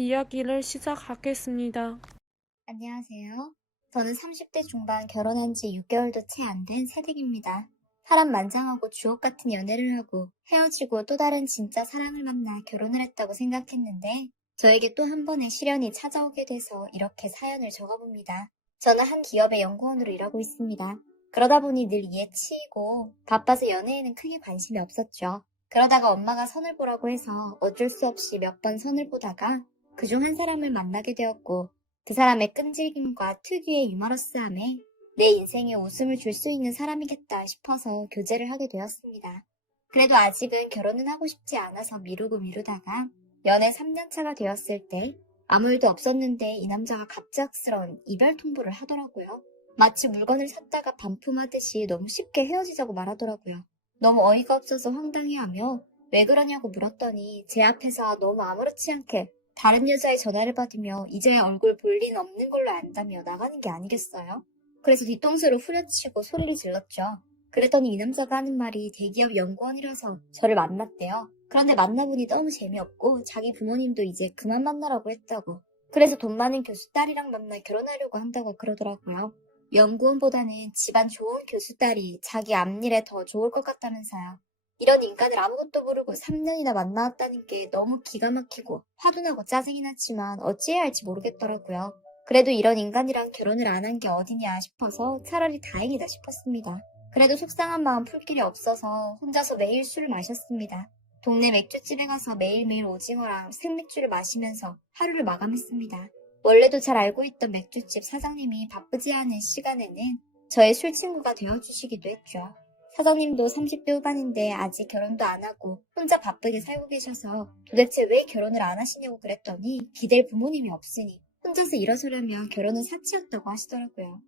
이야기를 시작하겠습니다. 안녕하세요. 저는 30대 중반 결혼한 지 6개월도 채 안 된 새댁입니다. 파란만장하고 주옥 같은 연애를 하고 헤어지고 또 다른 진짜 사랑을 만나 결혼을 했다고 생각했는데 저에게 또 한 번의 시련이 찾아오게 돼서 이렇게 사연을 적어봅니다. 저는 한 기업의 연구원으로 일하고 있습니다. 그러다 보니 늘 일에 치이고 바빠서 연애에는 크게 관심이 없었죠. 그러다가 엄마가 선을 보라고 해서 어쩔 수 없이 몇 번 선을 보다가 그중 한 사람을 만나게 되었고 그 사람의 끈질김과 특유의 유머러스함에 내 인생에 웃음을 줄 수 있는 사람이겠다 싶어서 교제를 하게 되었습니다. 그래도 아직은 결혼은 하고 싶지 않아서 미루다가 연애 3년차가 되었을 때 아무 일도 없었는데 이 남자가 갑작스런 이별 통보를 하더라고요. 마치 물건을 샀다가 반품하듯이 너무 쉽게 헤어지자고 말하더라고요. 너무 어이가 없어서 황당해하며 왜 그러냐고 물었더니 제 앞에서 너무 아무렇지 않게 다른 여자의 전화를 받으며 이제야 얼굴 볼 리는 없는 걸로 안다며 나가는 게 아니겠어요? 그래서 뒤통수를 후려치고 소리를 질렀죠. 그랬더니 이 남자가 하는 말이 대기업 연구원이라서 저를 만났대요. 그런데 만나보니 너무 재미없고 자기 부모님도 이제 그만 만나라고 했다고. 그래서 돈 많은 교수 딸이랑 만나 결혼하려고 한다고 그러더라고요. 연구원보다는 집안 좋은 교수 딸이 자기 앞일에 더 좋을 것 같다면서요. 이런 인간을 아무것도 모르고 3년이나 만나왔다는 게 너무 기가 막히고 화도 나고 짜증이 났지만 어찌해야 할지 모르겠더라고요. 그래도 이런 인간이랑 결혼을 안 한 게 어디냐 싶어서 차라리 다행이다 싶었습니다. 그래도 속상한 마음 풀 길이 없어서 혼자서 매일 술을 마셨습니다. 동네 맥주집에 가서 매일매일 오징어랑 생맥주를 마시면서 하루를 마감했습니다. 원래도 잘 알고 있던 맥주집 사장님이 바쁘지 않은 시간에는 저의 술 친구가 되어주시기도 했죠. 사장님도 30대 후반인데 아직 결혼도 안 하고 혼자 바쁘게 살고 계셔서 도대체 왜 결혼을 안 하시냐고 그랬더니 기댈 부모님이 없으니 혼자서 일어서려면 결혼은 사치였다고 하시더라고요.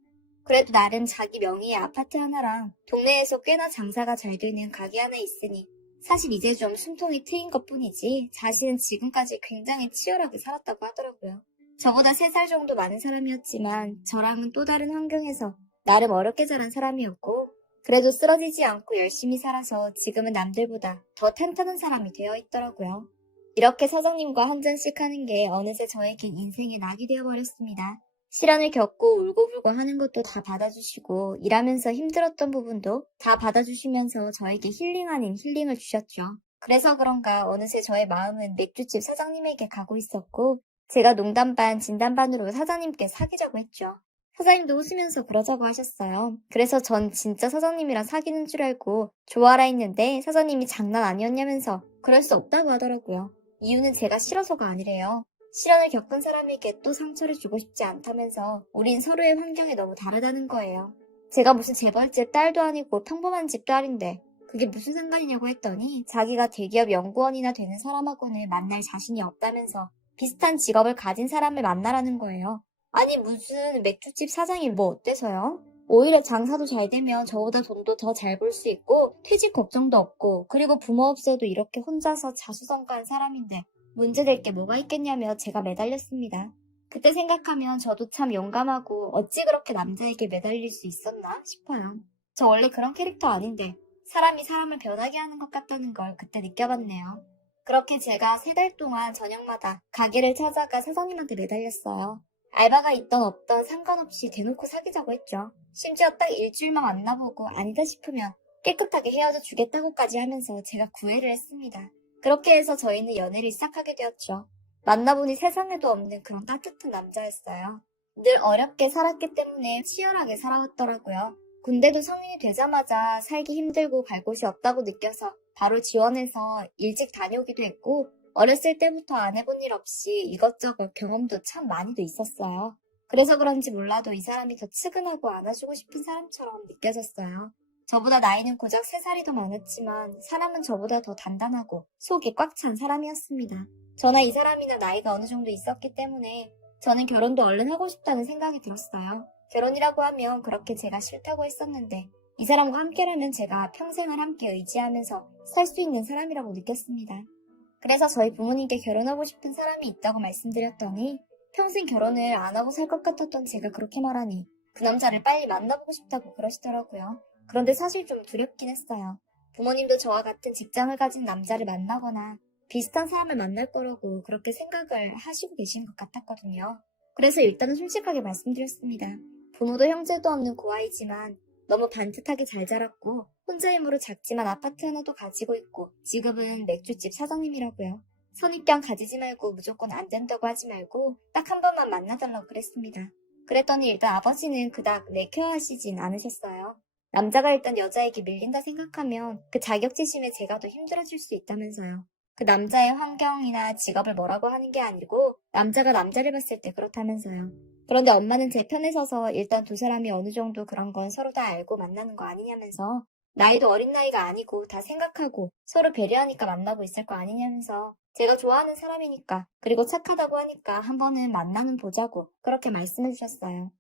그래도 나름 자기 명의의 아파트 하나랑 동네에서 꽤나 장사가 잘 되는 가게 하나 있으니 사실 이제 좀 숨통이 트인 것뿐이지 자신은 지금까지 굉장히 치열하게 살았다고 하더라고요. 저보다 3살 정도 많은 사람이었지만 저랑은 또 다른 환경에서 나름 어렵게 자란 사람이었고 그래도 쓰러지지 않고 열심히 살아서 지금은 남들보다 더 탄탄한 사람이 되어 있더라고요. 이렇게 사장님과 한 잔씩 하는 게 어느새 저에게 인생의 낙이 되어버렸습니다. 시련을 겪고 울고불고 하는 것도 다 받아주시고 일하면서 힘들었던 부분도 다 받아주시면서 저에게 힐링 아닌 힐링을 주셨죠. 그래서 그런가 어느새 저의 마음은 맥주집 사장님에게 가고 있었고 제가 농담 반 진담 반으로 사장님께 사귀자고 했죠. 사장님도 웃으면서 그러자고 하셨어요. 그래서 전 진짜 사장님이랑 사귀는 줄 알고 좋아라 했는데 사장님이 장난 아니었냐면서 그럴 수 없다고 하더라고요. 이유는 제가 싫어서가 아니래요. 시련을 겪은 사람에게 또 상처를 주고 싶지 않다면서 우린 서로의 환경이 너무 다르다는 거예요. 제가 무슨 재벌집 딸도 아니고 평범한 집 딸인데 그게 무슨 상관이냐고 했더니 자기가 대기업 연구원이나 되는 사람하고는 만날 자신이 없다면서 비슷한 직업을 가진 사람을 만나라는 거예요. 아니 무슨 맥주집 사장이 뭐 어때서요? 오히려 장사도 잘 되면 저보다 돈도 더 잘 벌 수 있고 퇴직 걱정도 없고 그리고 부모 없애도 이렇게 혼자서 자수성가한 사람인데 문제될 게 뭐가 있겠냐며 제가 매달렸습니다. 그때 생각하면 저도 참 용감하고 어찌 그렇게 남자에게 매달릴 수 있었나 싶어요. 저 원래 그런 캐릭터 아닌데 사람이 사람을 변하게 하는 것 같다는 걸 그때 느껴봤네요. 그렇게 제가 3달 동안 저녁마다 가게를 찾아가 사장님한테 매달렸어요. 알바가 있던 없던 상관없이 대놓고 사귀자고 했죠. 심지어 딱 일주일만 만나보고 아니다 싶으면 깨끗하게 헤어져 주겠다고까지 하면서 제가 구애를 했습니다. 그렇게 해서 저희는 연애를 시작하게 되었죠. 만나보니 세상에도 없는 그런 따뜻한 남자였어요. 늘 어렵게 살았기 때문에 치열하게 살아왔더라고요. 군대도 성인이 되자마자 살기 힘들고 갈 곳이 없다고 느껴서 바로 지원해서 일찍 다녀오기도 했고 어렸을 때부터 안 해본 일 없이 이것저것 경험도 참 많이도 있었어요. 그래서 그런지 몰라도 이 사람이 더 측은하고 안아주고 싶은 사람처럼 느껴졌어요. 저보다 나이는 고작 3살이 더 많았지만 사람은 저보다 더 단단하고 속이 꽉 찬 사람이었습니다. 저나 이 사람이나 나이가 어느 정도 있었기 때문에 저는 결혼도 얼른 하고 싶다는 생각이 들었어요. 결혼이라고 하면 그렇게 제가 싫다고 했었는데 이 사람과 함께라면 제가 평생을 함께 의지하면서 살 수 있는 사람이라고 느꼈습니다. 그래서 저희 부모님께 결혼하고 싶은 사람이 있다고 말씀드렸더니 평생 결혼을 안 하고 살 것 같았던 제가 그렇게 말하니 그 남자를 빨리 만나보고 싶다고 그러시더라고요. 그런데 사실 좀 두렵긴 했어요. 부모님도 저와 같은 직장을 가진 남자를 만나거나 비슷한 사람을 만날 거라고 그렇게 생각을 하시고 계신 것 같았거든요. 그래서 일단은 솔직하게 말씀드렸습니다. 부모도 형제도 없는 고아이지만 너무 반듯하게 잘 자랐고 혼자 힘으로 작지만 아파트 하나도 가지고 있고 직업은 맥주집 사장님이라고요. 선입견 가지지 말고 무조건 안 된다고 하지 말고 딱 한 번만 만나달라고 그랬습니다. 그랬더니 일단 아버지는 그닥 내켜하시진 않으셨어요. 남자가 일단 여자에게 밀린다 생각하면 그 자격지심에 제가 더 힘들어질 수 있다면서요. 그 남자의 환경이나 직업을 뭐라고 하는 게 아니고 남자가 남자를 봤을 때 그렇다면서요. 그런데 엄마는 제 편에 서서 일단 두 사람이 어느 정도 그런 건 서로 다 알고 만나는 거 아니냐면서 나이도 어린 나이가 아니고 다 생각하고 서로 배려하니까 만나고 있을 거 아니냐면서 제가 좋아하는 사람이니까 그리고 착하다고 하니까 한 번은 만나는 보자고 그렇게 말씀해 주셨어요.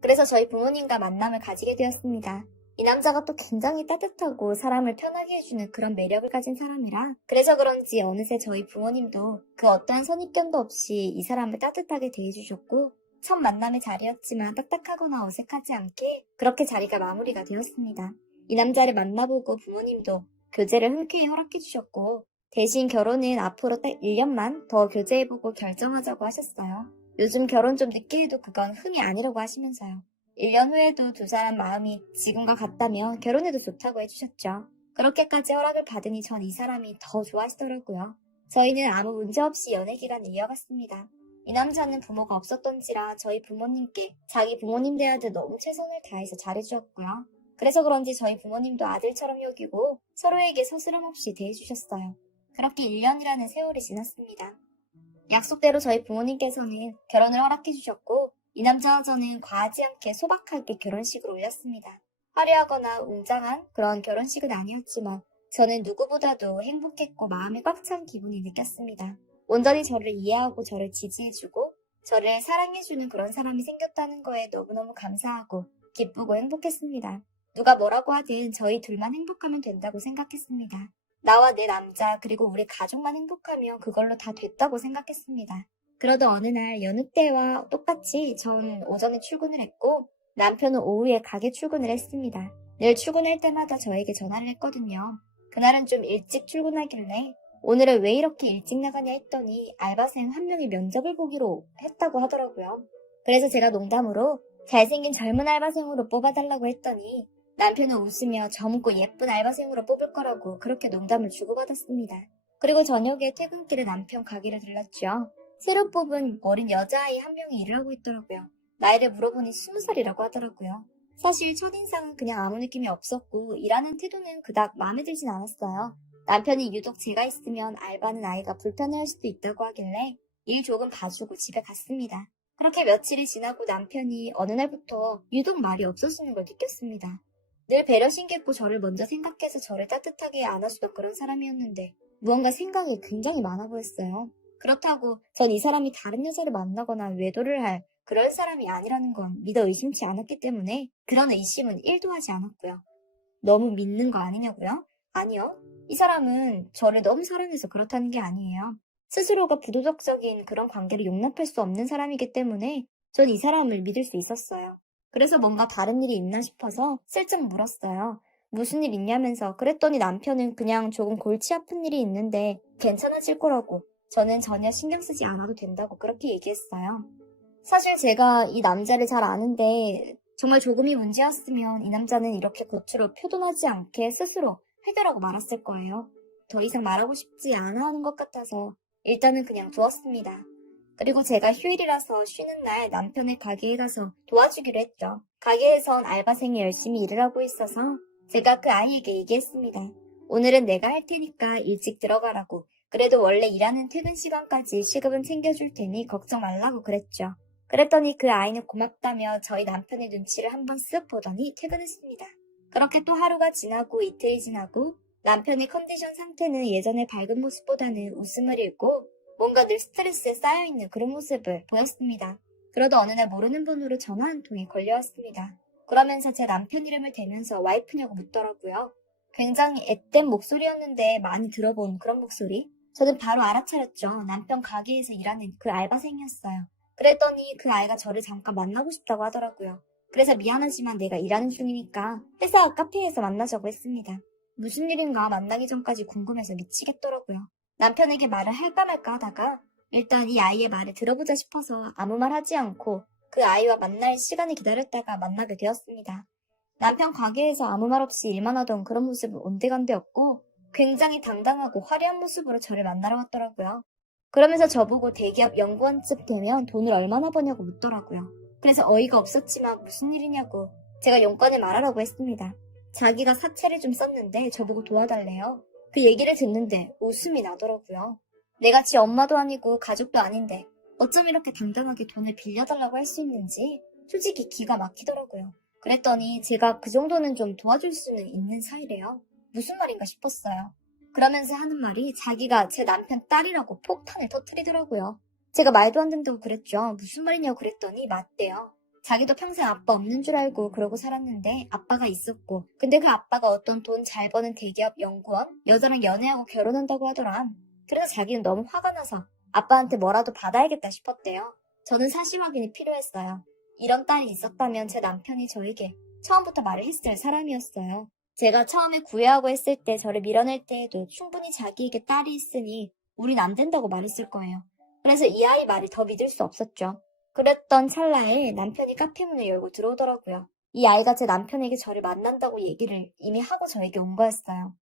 그래서 저희 부모님과 만남을 가지게 되었습니다. 이 남자가 또 굉장히 따뜻하고 사람을 편하게 해주는 그런 매력을 가진 사람이라 그래서 그런지 어느새 저희 부모님도 그 어떠한 선입견도 없이 이 사람을 따뜻하게 대해주셨고 첫 만남의 자리였지만 딱딱하거나 어색하지 않게 그렇게 자리가 마무리가 되었습니다. 이 남자를 만나보고 부모님도 교제를 흔쾌히 허락해 주셨고 대신 결혼은 앞으로 딱 1년만 더 교제해보고 결정하자고 하셨어요. 요즘 결혼 좀 늦게 해도 그건 흠이 아니라고 하시면서요. 1년 후에도 두 사람 마음이 지금과 같다면 결혼해도 좋다고 해주셨죠. 그렇게까지 허락을 받으니 전 이 사람이 더 좋아하시더라고요. 저희는 아무 문제 없이 연애 기간을 이어갔습니다. 이 남자는 부모가 없었던지라 저희 부모님께 자기 부모님 대하듯 너무 최선을 다해서 잘해주었고요. 그래서 그런지 저희 부모님도 아들처럼 여기고 서로에게 서스럼 없이 대해주셨어요. 그렇게 1년이라는 세월이 지났습니다. 약속대로 저희 부모님께서는 결혼을 허락해 주셨고 이 남자와 저는 과하지 않게 소박하게 결혼식을 올렸습니다. 화려하거나 웅장한 그런 결혼식은 아니었지만 저는 누구보다도 행복했고 마음이 꽉 찬 기분이 느꼈습니다. 온전히 저를 이해하고 저를 지지해주고 저를 사랑해주는 그런 사람이 생겼다는 거에 너무너무 감사하고 기쁘고 행복했습니다. 누가 뭐라고 하든 저희 둘만 행복하면 된다고 생각했습니다. 나와 내 남자 그리고 우리 가족만 행복하면 그걸로 다 됐다고 생각했습니다. 그러던 어느 날 여느 때와 똑같이 전 오전에 출근을 했고 남편은 오후에 가게 출근을 했습니다. 늘 출근할 때마다 저에게 전화를 했거든요. 그날은 좀 일찍 출근하길래 오늘은 왜 이렇게 일찍 나가냐 했더니 알바생 한 명이 면접을 보기로 했다고 하더라고요. 그래서 제가 농담으로 잘생긴 젊은 알바생으로 뽑아달라고 했더니 남편은 웃으며 젊고 예쁜 알바생으로 뽑을 거라고 그렇게 농담을 주고받았습니다. 그리고 저녁에 퇴근길에 남편 가게를 들렀죠. 새로 뽑은 어린 여자아이 한 명이 일을 하고 있더라고요. 나이를 물어보니 20살이라고 하더라고요. 사실 첫인상은 그냥 아무 느낌이 없었고 일하는 태도는 그닥 마음에 들진 않았어요. 남편이 유독 제가 있으면 알바는 아이가 불편해할 수도 있다고 하길래 일 조금 봐주고 집에 갔습니다. 그렇게 며칠이 지나고 남편이 어느 날부터 유독 말이 없어지는 걸 느꼈습니다. 늘 배려심겠고 저를 먼저 생각해서 저를 따뜻하게 안아주던 그런 사람이었는데 무언가 생각이 굉장히 많아 보였어요. 그렇다고 전 이 사람이 다른 여자를 만나거나 외도를 할 그런 사람이 아니라는 건 믿어 의심치 않았기 때문에 그런 의심은 1도 하지 않았고요. 너무 믿는 거 아니냐고요? 아니요. 이 사람은 저를 너무 사랑해서 그렇다는 게 아니에요. 스스로가 부도덕적인 그런 관계를 용납할 수 없는 사람이기 때문에 전 이 사람을 믿을 수 있었어요. 그래서 뭔가 다른 일이 있나 싶어서 슬쩍 물었어요. 무슨 일 있냐면서 그랬더니 남편은 그냥 조금 골치 아픈 일이 있는데 괜찮아질 거라고 저는 전혀 신경 쓰지 않아도 된다고 그렇게 얘기했어요. 사실 제가 이 남자를 잘 아는데 정말 조금이 문제였으면 이 남자는 이렇게 겉으로 표현하지 않게 스스로 해결하고 말았을 거예요. 더 이상 말하고 싶지 않아 하는 것 같아서 일단은 그냥 두었습니다. 그리고 제가 휴일이라서 쉬는 날 남편의 가게에 가서 도와주기로 했죠. 가게에선 알바생이 열심히 일을 하고 있어서 제가 그 아이에게 얘기했습니다. 오늘은 내가 할 테니까 일찍 들어가라고. 그래도 원래 일하는 퇴근 시간까지 시급은 챙겨줄 테니 걱정 말라고 그랬죠. 그랬더니 그 아이는 고맙다며 저희 남편의 눈치를 한번 쓱 보더니 퇴근했습니다. 그렇게 또 하루가 지나고 이틀이 지나고 남편의 컨디션 상태는 예전의 밝은 모습보다는 웃음을 잃고 뭔가 늘 스트레스에 쌓여있는 그런 모습을 보였습니다. 그러다 어느 날 모르는 번호로 전화 한 통이 걸려왔습니다. 그러면서 제 남편 이름을 대면서 와이프냐고 묻더라고요. 굉장히 앳된 목소리였는데 많이 들어본 그런 목소리? 저는 바로 알아차렸죠. 남편 가게에서 일하는 그 알바생이었어요. 그랬더니 그 아이가 저를 잠깐 만나고 싶다고 하더라고요. 그래서 미안하지만 내가 일하는 중이니까 회사 카페에서 만나자고 했습니다. 무슨 일인가 만나기 전까지 궁금해서 미치겠더라고요. 남편에게 말을 할까 말까 하다가 일단 이 아이의 말을 들어보자 싶어서 아무 말 하지 않고 그 아이와 만날 시간을 기다렸다가 만나게 되었습니다. 남편 가게에서 아무 말 없이 일만 하던 그런 모습은 온데간데였고 굉장히 당당하고 화려한 모습으로 저를 만나러 왔더라고요. 그러면서 저보고 대기업 연구원쯤 되면 돈을 얼마나 버냐고 묻더라고요. 그래서 어이가 없었지만 무슨 일이냐고 제가 용건을 말하라고 했습니다. 자기가 사채를 좀 썼는데 저보고 도와달래요. 그 얘기를 듣는데 웃음이 나더라고요. 내가 지 엄마도 아니고 가족도 아닌데 어쩜 이렇게 당당하게 돈을 빌려달라고 할 수 있는지 솔직히 기가 막히더라고요. 그랬더니 제가 그 정도는 좀 도와줄 수는 있는 사이래요. 무슨 말인가 싶었어요. 그러면서 하는 말이 자기가 제 남편 딸이라고 폭탄을 터뜨리더라고요. 제가 말도 안 된다고 그랬죠. 무슨 말이냐고 그랬더니 맞대요. 자기도 평생 아빠 없는 줄 알고 그러고 살았는데 아빠가 있었고 근데 그 아빠가 어떤 돈 잘 버는 대기업 연구원? 여자랑 연애하고 결혼한다고 하더라. 그래서 자기는 너무 화가 나서 아빠한테 뭐라도 받아야겠다 싶었대요. 저는 사실 확인이 필요했어요. 이런 딸이 있었다면 제 남편이 저에게 처음부터 말을 했을 사람이었어요. 제가 처음에 구애하고 했을 때 저를 밀어낼 때에도 충분히 자기에게 딸이 있으니 우린 안 된다고 말했을 거예요. 그래서 이 아이 말을 더 믿을 수 없었죠. 그랬던 찰나에 남편이 카페 문을 열고 들어오더라고요. 이 아이가 제 남편에게 저를 만난다고 얘기를 이미 하고 저에게 온 거였어요.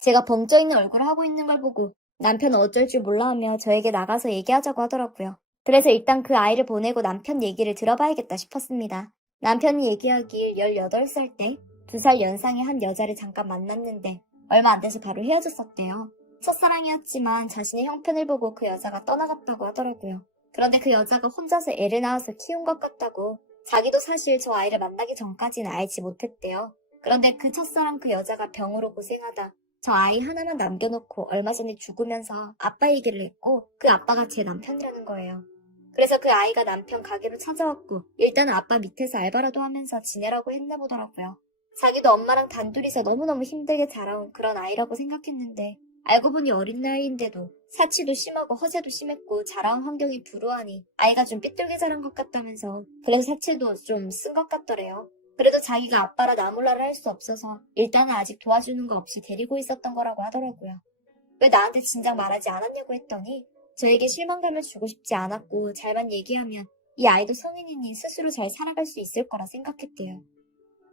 제가 벙쪄있는 얼굴을 하고 있는 걸 보고 남편은 어쩔 줄 몰라 하며 저에게 나가서 얘기하자고 하더라고요. 그래서 일단 그 아이를 보내고 남편 얘기를 들어봐야겠다 싶었습니다. 남편이 얘기하길 18살 때 2살 연상의 한 여자를 잠깐 만났는데 얼마 안 돼서 바로 헤어졌었대요. 첫사랑이었지만 자신의 형편을 보고 그 여자가 떠나갔다고 하더라고요. 그런데 그 여자가 혼자서 애를 낳아서 키운 것 같다고 자기도 사실 저 아이를 만나기 전까지는 알지 못했대요. 그런데 그 첫사랑 그 여자가 병으로 고생하다 저 아이 하나만 남겨놓고 얼마 전에 죽으면서 아빠 얘기를 했고 그 아빠가 제 남편이라는 거예요. 그래서 그 아이가 남편 가게로 찾아왔고 일단은 아빠 밑에서 알바라도 하면서 지내라고 했나 보더라고요. 자기도 엄마랑 단둘이서 너무너무 힘들게 자라온 그런 아이라고 생각했는데 알고 보니 어린 나이인데도 사치도 심하고 허세도 심했고 자라온 환경이 불우하니 아이가 좀 삐뚤게 자란 것 같다면서 그래서 사치도 좀 쓴 것 같더래요. 그래도 자기가 아빠라 나몰라를 할 수 없어서 일단은 아직 도와주는 거 없이 데리고 있었던 거라고 하더라고요. 왜 나한테 진작 말하지 않았냐고 했더니 저에게 실망감을 주고 싶지 않았고 잘만 얘기하면 이 아이도 성인이니 스스로 잘 살아갈 수 있을 거라 생각했대요.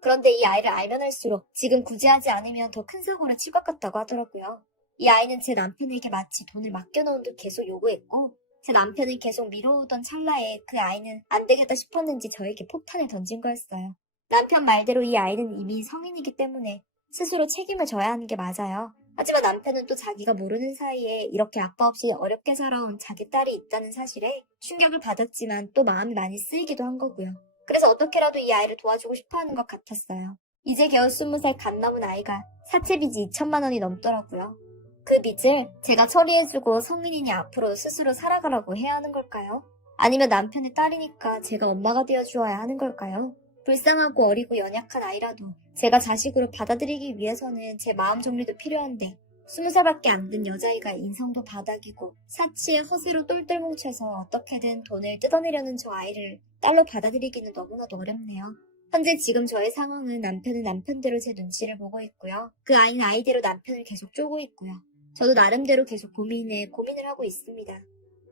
그런데 이 아이를 알면 할수록 지금 구제하지 않으면 더 큰 사고를 칠 것 같다고 하더라고요. 이 아이는 제 남편에게 마치 돈을 맡겨놓은 듯 계속 요구했고 제 남편을 계속 밀어오던 찰나에 그 아이는 안 되겠다 싶었는지 저에게 폭탄을 던진 거였어요. 남편 말대로 이 아이는 이미 성인이기 때문에 스스로 책임을 져야 하는 게 맞아요. 하지만 남편은 또 자기가 모르는 사이에 이렇게 아빠 없이 어렵게 살아온 자기 딸이 있다는 사실에 충격을 받았지만 또 마음이 많이 쓰이기도 한 거고요. 그래서 어떻게라도 이 아이를 도와주고 싶어하는 것 같았어요. 이제 겨우 20살 갓 넘은 아이가 사채빚이 2천만 원이 넘더라고요. 그 빚을 제가 처리해주고 성인이니 앞으로 스스로 살아가라고 해야 하는 걸까요? 아니면 남편의 딸이니까 제가 엄마가 되어주어야 하는 걸까요? 불쌍하고 어리고 연약한 아이라도 제가 자식으로 받아들이기 위해서는 제 마음 정리도 필요한데 20살밖에 안 된 여자아이가 인성도 바닥이고 사치에 허세로 똘똘 뭉쳐서 어떻게든 돈을 뜯어내려는 저 아이를 딸로 받아들이기는 너무나도 어렵네요. 현재 지금 저의 상황은 남편은 남편대로 제 눈치를 보고 있고요. 그 아이는 아이대로 남편을 계속 쪼고 있고요. 저도 나름대로 계속 고민을 하고 있습니다.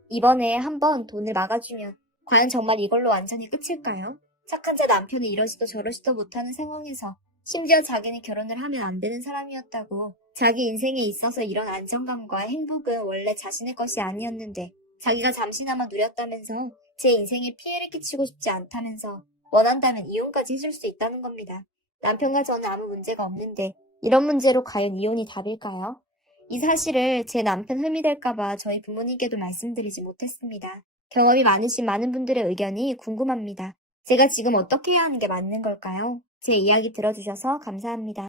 이번에 한번 돈을 막아주면 과연 정말 이걸로 완전히 끝일까요? 착한 제 남편은 이러지도 저러지도 못하는 상황에서 심지어 자기는 결혼을 하면 안 되는 사람이었다고 자기 인생에 있어서 이런 안정감과 행복은 원래 자신의 것이 아니었는데 자기가 잠시나마 누렸다면서 제 인생에 피해를 끼치고 싶지 않다면서 원한다면 이혼까지 해줄 수 있다는 겁니다. 남편과 저는 아무 문제가 없는데 이런 문제로 과연 이혼이 답일까요? 이 사실을 제 남편 흠이 될까봐 저희 부모님께도 말씀드리지 못했습니다. 경험이 많으신 많은 분들의 의견이 궁금합니다. 제가 지금 어떻게 해야 하는 게 맞는 걸까요? 제 이야기 들어주셔서 감사합니다.